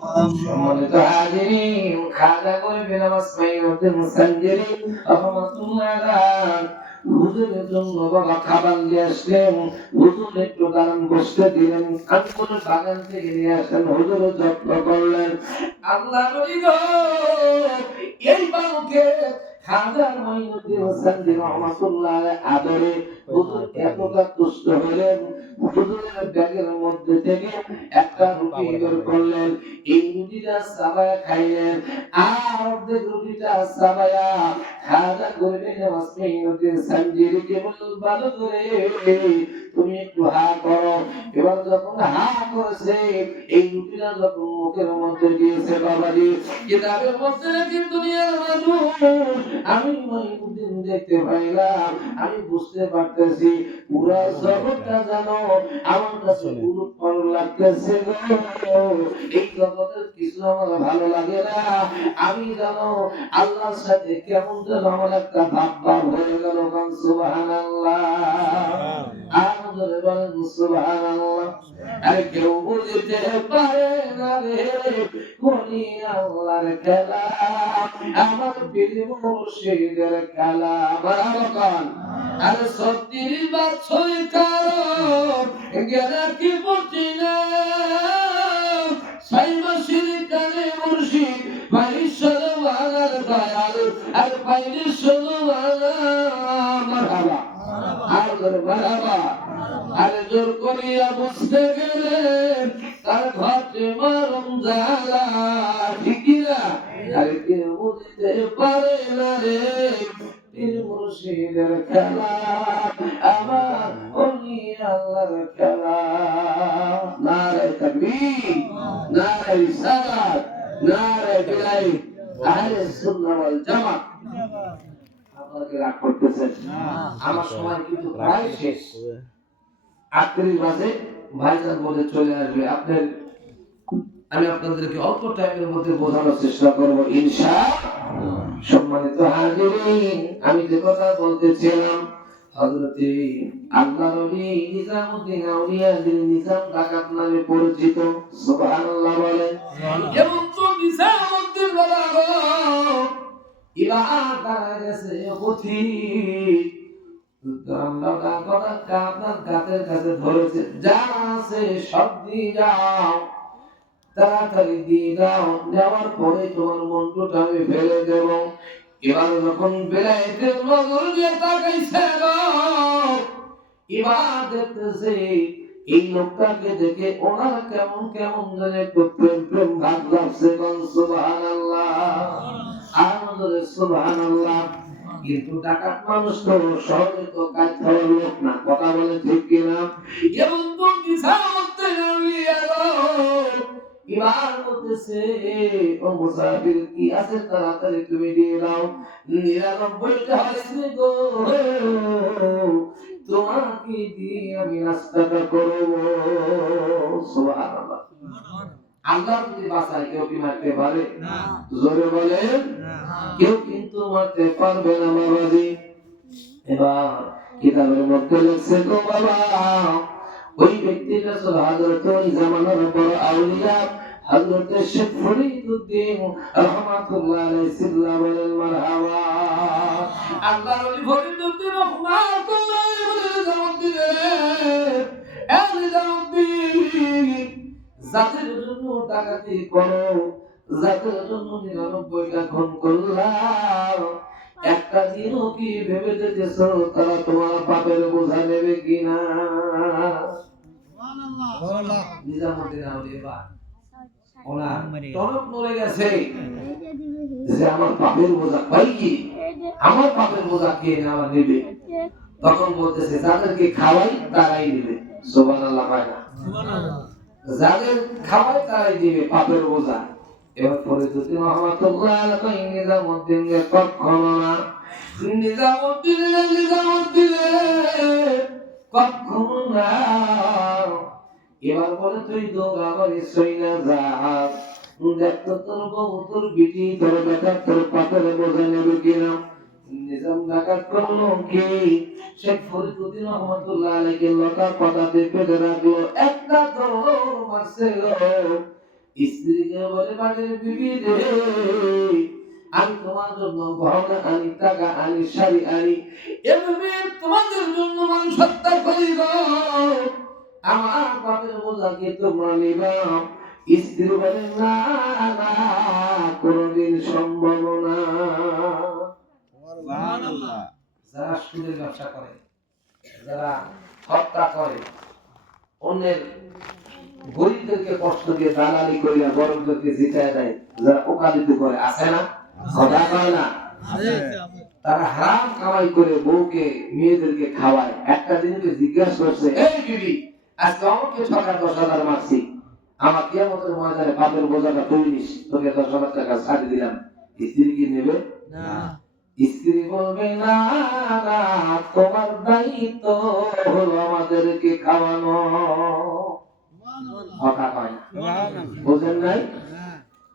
সম্মানিত হাজিরিন, খাজা গরিবের নামাজ মাইনুদ্দিন মুসাঞ্জিরি রহমাতুল্লাহ আলাইহি হুজুরের জন্য বাবা খাবার নিয়ে আসলেন। হুজুর একটু দাঁড়ান, বসতে দিলেন। আঙ্গুর বাগান থেকে নিয়ে আসলেন, হুজুর যত্ন করলেন। আল্লাহ নবী গো, এই বালকে খাজা মাইনুদ্দিন মুসাঞ্জিরি রহমাতুল্লাহ আলাইহি আদরে হুজুর এতটা তুষ্ট হলেন, হুজুরের ব্যাগের মধ্যে থেকে একটা রুটি বের করলেন। এই রুটিটা সাবায়া খাইলেন, আর অর্ধেক রুটিটা সাবায়া খাজা করবে মাসমিউদ্দিন সানজিরিকে বলল, ভালো করে তুমি একটু হা করো। এবার যখন হা করেছে, এই রুটিটা যখন মুখের মধ্যে দিয়েছে, বাবাজি কিতাবের মধ্যে নাকি দুনিয়ার মানুষ আমি মাইনুদ্দিন দেখতে পাইলাম, আমি বুঝতে পারতেছি পুরা জগৎটা জানো আমার কাছে উলট পালট লাগতেছে গো। এই জগতের কিছু আমার ভালো লাগে না। আমি জানো আল্লাহর সাথে কেমন যেন আমার একটা ভাব ভাব হয়ে গেল। সুবহানাল্লাহ, আমাদের বলেন সুবহানাল্লাহ। আর কেউ বুঝতে পারে না রে কোনি আল্লাহর খেলা, আমার পীর মুর্শিদের খেলা। আমার আলোকন আর ৩৬ বছর কারণ গেলা কি বুঝি না, সাইমাসির কানে মুর্শিদ বাইশর বাগার দয়াল আর বাইশর বাগা। মারহাবা আর মারহাবা। আর জোর করিয়া বুঝতে গেলে তার ঘটে মারম জ্বালা, ঠিক না? আর কেউ বুঝতে পারে না রে পীর মুর্শিদের খেলা, আমার ওলি আল্লাহর খেলা। নারে তাকবীর, নারে রিসালাত, নারে বিলাই আহলে সুন্নাহ ওয়াল জামাত। আপনাকে রাগ করতেছেন? আমার সময় কিন্তু প্রায় শেষ। ৩৮ বাজে ভাইজান বলে চলে আসবে। আমি আপনাদেরকে অল্প টাইমের মধ্যে বোঝানোর চেষ্টা করব ইনশাআল্লাহ। সম্মানিত হাজিরিন, আমি যে কথা বলতেছিলাম, হযরতে আল্লাহর ওলি নিজামউদ্দিন আউলিয়াদের নিজাম ডাকাত নামে পরিচিত। সুবহানাল্লাহ বলেন। এবং তো নিজামউদ্দিন বাবা গো, ইবাদত গেছে অতি আপনার গাতের কাছে ধরেছে, যা আছে সব দিয়ে যাও, তাড়াতাড়ি দিয়ে যাও, নেওয়ার পরে তোমার মন্ত্রটা আমি ফেলে দেব। এবার যখন বেলায়েতের নজর দিয়ে তাকাইছে গো, এবার দেখতেছে এই লোকটাকে দেখে ওনার কেমন কেমন যেন একটু প্রেম প্রেম ভাব লাগছে। সুবহানাল্লাহ, আমাদের সুবহানাল্লাহ। কিন্তু ডাকাত মানুষ তো সহজে তো কাজ করার লোক না, কথা বলে ঠিক কিনা? এবং তো নিজামউদ্দিন আউলিয়া ইবার করতেছে, ও মুসাফির কি আছে তাড়াতাড়ি তুমি দিয়ে দাও, ৯৯টা হয়েছে গো, তোমাকে দিয়ে আমি রাস্তাটা করব। সুবহানাল্লাহ। আল্লাহ যদি বাঁচায় কেউ কি মারতে পারে? জোরে বলেন। কেউ কিন্তু মারতে পারবে না বাবাজি। এবার কিতাবের মধ্যে লেখছে গো বাবা, ওই ব্যক্তিটা ছিল হযরত ওই জামানার বড় আউলিয়া হযরত শেখ ফরিদউদ্দিন রহমাতুল্লাহ আলাইহি সিল্লা বলেন মারহাবা। আল্লাহর ওলি ফরিদউদ্দিন রহমাতুল্লাহ আলাইহি জবাব দিলেন, এ নিজামউদ্দিন, জাতির জন্য ডাকাতি করো, জাতির জন্য ৯৯টা খুন করলাম, একটা দিনও কি ভেবে দেখেছো তারা তোমার পাপের বোঝা নেবে কিনা? সুবহানাল্লাহ। নিজামউদ্দিন আউলিয়া ওনার টনক নড়ে গেছে যে আমার পাপের বোঝা পাই কি, আমার পাপের বোঝা কে নেওয়া নেবে? তখন বলতেছে যাদেরকে খাওয়াই তারাই নেবে। সুবহানাল্লাহ। সুবহানাল্লাহ। যাদের খাওয়াই তারাই দিবে পাপের বোঝা। এবার ফরিদউদ্দিন রহমাতুল্লাহ আলাইহি নিজামউদ্দিন কখনো না, নিজামউদ্দিন কখনো না। এবার বলে তুই দৌড়া বাড়ি সইনা যা, দেখতো তোর বউ তোর বিটি তোর বেটা তোর পাপের বোঝা নেবে কিনা। নিজাম ডাকাত করলো কি, শেখ ফরিদউদ্দিন রহমাতুল্লাহ আলাইহি লতা পাতাতে পেটে রাখলো, একটা দৌড় মারছে গো। স্ত্রীকে বলে বাড়ির বিবি রে, আমি তোমার জন্য গহনা আনি, টাকা আনি, শাড়ি আনি, এভাবে তোমাদের জন্য মানুষ হত্যা করি গো, আমার পাপের বোঝাকে তোমরা নিবা। স্ত্রী বলে না না, কোনদিন সম্ভব না। যারা সুদের ব্যবসা করে, যারা হত্যা করে, অন্যের গরিবদেরকে কষ্ট দিয়ে দালালি করিয়া গরিবদেরকে জিতায় দেয়, যারা ওকালতি করে, আছে না? কথা কয় না? তারা হারাম কামাই করে বউকে মেয়েদেরকে খাওয়ায়। একটা দিনকে জিজ্ঞাসা করছে, এই বিবি, আজকে আমাকে ঠকা 10,000 মারছি, আমার কিয়ামতের ময়দানে পাপের বোঝাটা তুই নিস, তোকে 10,000 টাকা ছাড়ি দিলাম। স্ত্রী কি নেবে? না। স্ত্রী বলবে না না, তোমার দায়িত্ব হলো আমাদেরকে খাওয়ানো। কথা কয় না, বুঝেন নাই?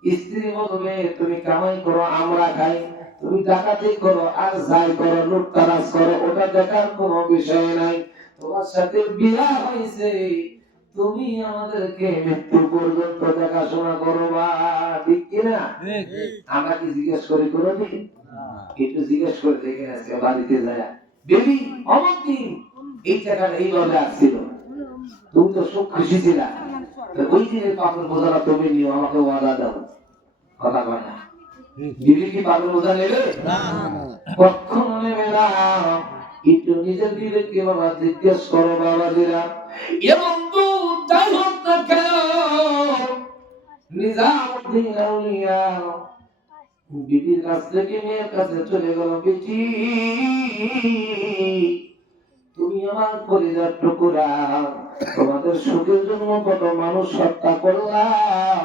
স্ত্রী বলবে তুমি কামাই করো, আমরা খাই, তুমি ডাকাতি করো আর যাই করো, লুটতরাজ করো, ওটা দেখার কোনো বিষয় নাই। তোমার সাথে বিয়া হয়েছে, তুমি আমাদেরকে মৃত্যু পর্যন্ত দেখাশোনা করবা, ঠিক কিনা? আমরা কি জিজ্ঞেস করি কোনদিন? একটু জিজ্ঞেস করে দেখে আজকে বাড়িতে যায়, বেবি অমুক দিন এই টাকাটা এইভাবে আসছিল, তুমি তো সুখ খুশি ছিলা, ওই দিনের পাপের বোঝাটা তুমি নিও, আমাকে ওয়াদা দাও। কথা কয় না? বিবি কি পাপের বোঝা নেবে? না, কখনো নেবে না। একটু নিজের বিবেককে বাবা জিজ্ঞেস করো বাবা দিরা, এবং তো যাই হোক না কেন, নিজামুদ্দিন আউলিয়া বিবির কাছ থেকে মেয়ের কাছে চলে গেল, বেটি তুমি আমার পরিবার টুকুরা, তোমাদের সুখের জন্য কত মানুষ হত্যা করলাম,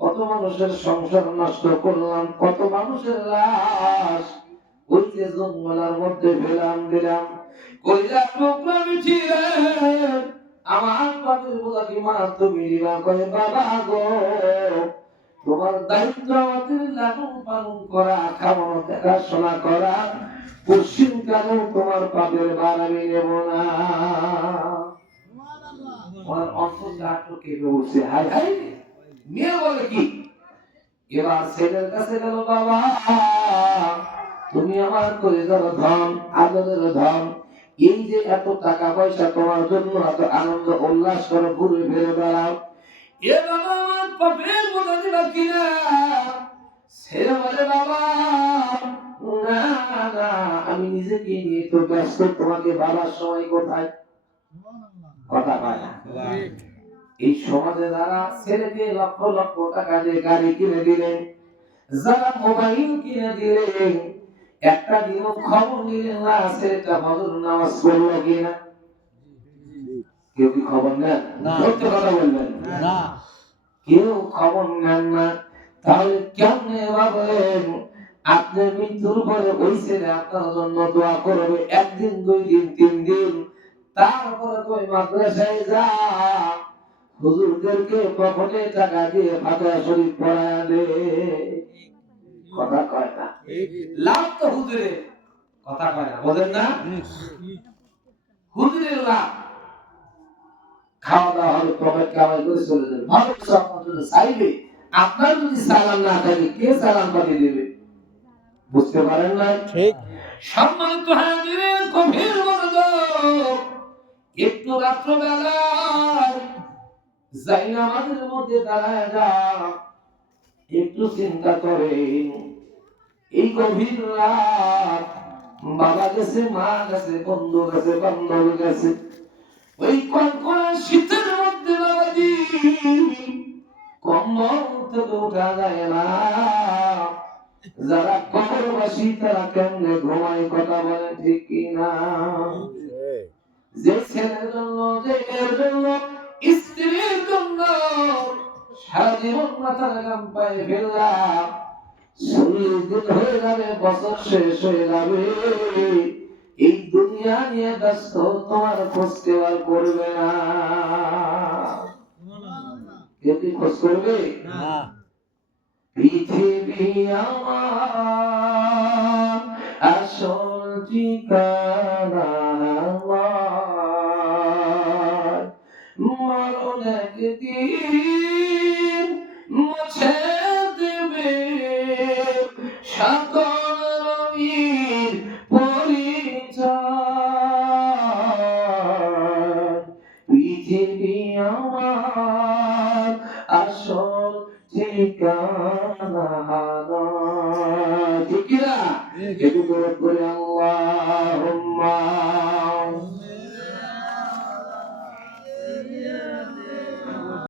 কত মানুষের সংসার নষ্ট করলাম, কত মানুষের লাশ ওই যে জঙ্গলের মধ্যে ফেলাম দিলাম, কইরা টুকরা মিছি রে, আমার বাপের বোঝা কি মা তুমি নিবা? কয় বাবা গো, তোমার দায়িত্ব আমাদের লালন পালন করা, খাওয়ানো, দেখাশোনা করা, পশ্চিম কালেও তোমার পাপের ভার আমি নেব না। আমার অন্তরটা একটু কেঁপে উঠছে, হাই হাই। মেয়ে বলে কি, এবার ছেলের কাছে গেল, বাবা তুমি আমার কলিজার ধন, আদরের ধন, এই যে এত টাকা পয়সা তোমার জন্য এত আনন্দ উল্লাস করে ঘুরে ফিরে বেড়াও, এ বাবা আমার পাপের বোঝা দিবা কিনা? ছেলে বলে বাবা না না, আমি নিজেকে নিয়ে তো ব্যস্ত, তোমাকে বাবার সময় কোথায়? কথা পায় না। এই সমাজে যারা ছেলেকে লক্ষ লক্ষ টাকা দিয়ে গাড়ি কিনে দিলেন, যারা মোবাইল কিনে দিলেন, একটা দিনও খবর নিলেন না ছেলেটা ফজর নামাজ পড়লো কিনা? কেউ কি খবর নেন? সত্য কথা বলবেন না, কেউ খবর নেন না। তাহলে কেমনে ভাবেন আপনি মৃত্যুর পরে ওই ছেলে আপনার জন্য দোয়া করবে 1 দিন 2 দিন 3 দিন, তারপরে কই মাদ্রাসায় যা, হুজুরদেরকে পকেটে টাকা দিয়ে ফাতিহা শরীফ পড়ায় দে। কথা কয় না, লাভ তো হুজুরের। কথা কয় না, বুঝেন না? হুজুরের লাভ, খাওয়া দাওয়া হলে পকেট কামাই করে চলে যাবে, ভালো কিছু আপনার জন্য চাইবে, আপনার যদি সালাম না থাকে কে সালাম পাঠিয়ে দেবে? বুঝতে পারেন না? ঠিক। সম্মানিত হাজির, গভীর মনোযোগ, একটু রাত্রবেলায় জায়নামাজের মধ্যে দাঁড়ায় যাও, একটু চিন্তা করেন, এই গভীর রাত, বাবা গেছে, মা গেছে, বন্ধু গেছে, বান্ধব গেছে, ওই কনকনে শীতের মধ্যে বাবাজি কম্বল থেকে উঠা যায় না। যারা কবরবাসী তারা কেমনে ঘুমায়, কথা বলে ঠিক কিনা? যে ছেলের জন্য, যে মেয়ের জন্য, স্ত্রীর জন্য সারা জীবন মাথার ঘাম পায়ে ফেললাম, 40 দিন হয়ে যাবে, বছর শেষ হয়ে যাবে, এই দুনিয়া নিয়ে ব্যস্ত, তোমার খোঁজ কেউ আর করবে না। কেউ কি খোঁজ করবে না? পৃথিবী আমার আসল ঠিকানা, মরণ একদিন সকল নবীর পরিচয় পৃথিবী আমার আসল ঠিকানা ঠিক কিনা? একটু করে